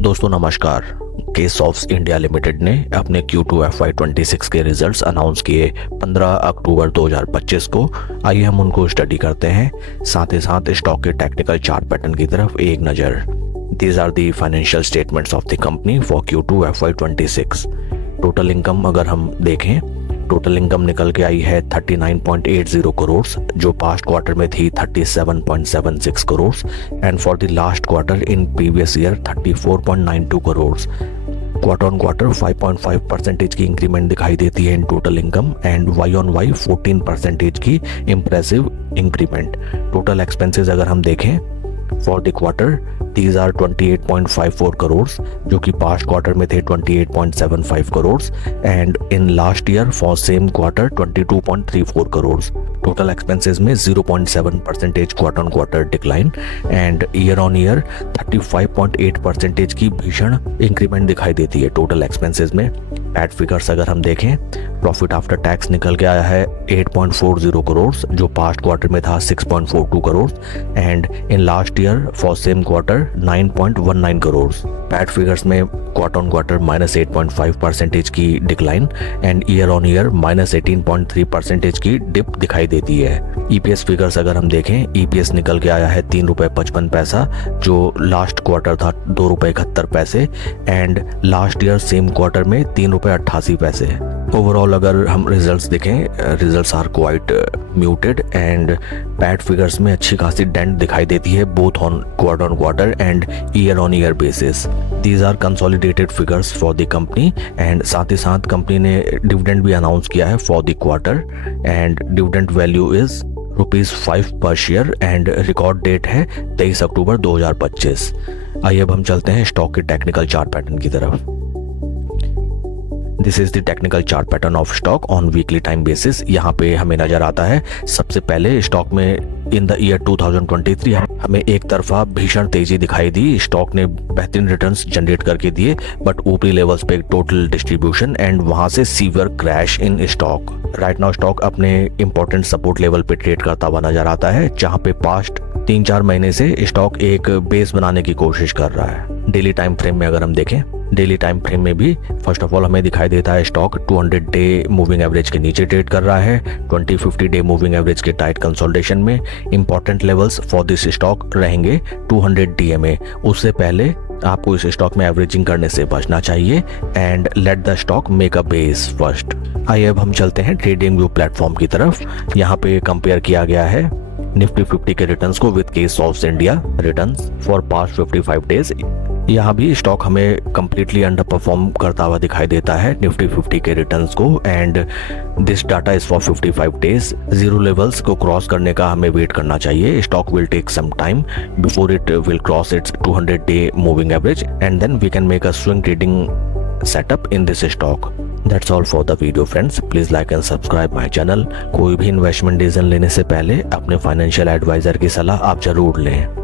दोस्तों नमस्कार। केसॉफ्ट India limited ने अपने Q2 FY26 के रिजल्ट्स अनाउंस किए 15 अक्टूबर 2025 को। आइए हम उनको स्टडी करते हैं, साथ ही साथ स्टॉक के टेक्निकल चार्ट पैटर्न की तरफ एक नज़र। These are the financial statements of the company for Q2 FY26। Total income अगर हम देखें, टोटल इनकम निकल के आई है 39.80 करोड़, जो पास्ट क्वार्टर में थी 37.76 crore and for the last quarter in previous year 34.92 crore. Quarter on quarter 5.5% की इंक्रीमेंट दिखाई देती है in total income and Y on Y 14% की इम्प्रेसिव इंक्रीमेंट। टोटल एक्सपेंसेस अगर हम देखें for the quarter, these are 28.54 crore, जो कि पास्ट क्वार्टर में थे 28.75 crore and in last year for same quarter 22.34 crore. Total expenses में 0.7% quarter on quarter decline and year on year 35.8% की भीषण इंक्रीमेंट दिखाई देती है टोटल एक्सपेंसेस में। पैट फिगर्स अगर हम देखें, प्रॉफिट आफ्टर टैक्स निकल के आया है 8.40 करोड़, जो पास्ट क्वार्टर में था 6.42 crore and in last year for same quarter 9.19 crore. PAT figures में क्वार्टर ऑन क्वार्टर -8.5% की decline and year on year -18.3% की डिप दिखाई देती है। ईपीएस फिगर्स अगर हम देखें, ईपीएस निकल के आया है 3 रुपये 55 पैसा, जो लास्ट क्वार्टर था 2 रुपये 71 पैसे and last year same quarter में 3 रुपये 88 पैसे। ओवरऑल अगर हम रिजल्ट्स देखें, results are quite muted and PAT figures में अच्छी खासी डेंट दिखाई देती है both on quarter and year on year basis. These are consolidated figures for the company and साथ ही साथ कंपनी ने डिविडेंड भी अनाउंस किया है for the quarter and dividend value is ₹5 पर शेयर एंड रिकॉर्ड डेट है 23 अक्टूबर 2025। आइए अब हम चलते हैं स्टॉक के टेक्निकल चार्ट पैटर्न की तरफ। This is the technical chart pattern of stock on weekly time basis. यहाँ पे हमें नजर आता है सबसे पहले स्टॉक में इन द ईयर 2023 हमें एक तरफा भीषण तेजी दिखाई दी। स्टॉक ने बेहतरीन रिटर्न्स जनरेट करके दिए बट ऊपरी लेवल्स पे टोटल डिस्ट्रीब्यूशन एंड वहां से severe crash in stock. Right now stock अपने इंपॉर्टेंट सपोर्ट लेवल पे ट्रेड करता हुआ नजर आता है, जहां पे पास्ट 3-4 महीने से स्टॉक एक बेस बनाने की कोशिश कर रहा है। डेली टाइम फ्रेम में अगर हम देखें, डेली टाइम फ्रेम में भी फर्स्ट ऑफ ऑल हमें दिखाई देता है स्टॉक 200 डे मूविंग एवरेज के नीचे ट्रेड कर रहा है। 20-50 डे मूविंग एवरेज के टाइट कंसोलिडेशन में important levels for this stock रहेंगे 200 DMA। उससे पहले आपको इस स्टॉक में एवरेजिंग करने से बचना चाहिए and let the stock make a base first. आइए अब हम चलते हैं ट्रेडिंग व्यू प्लेटफॉर्म की तरफ। यहाँ पे कंपेयर किया गया है निफ्टी 50 के रिटर्न्स को विद केसॉफ्ट India returns for past 55 days. यहाँ भी स्टॉक हमें कम्प्लीटली अंडर परफॉर्म करता हुआ दिखाई देता है निफ्टी 50 के रिटर्न्स को and this data is for 55 days. Zero levels को क्रॉस करने का हमें वेट करना चाहिए। Stock will take some time before it will cross its 200 day moving average and then we can make a swing trading setup in this stock. That's all for the video friends. Please like and subscribe my channel. कोई भी investment decision लेने से पहले अपने financial adviser की सलाह आप जरूर लें।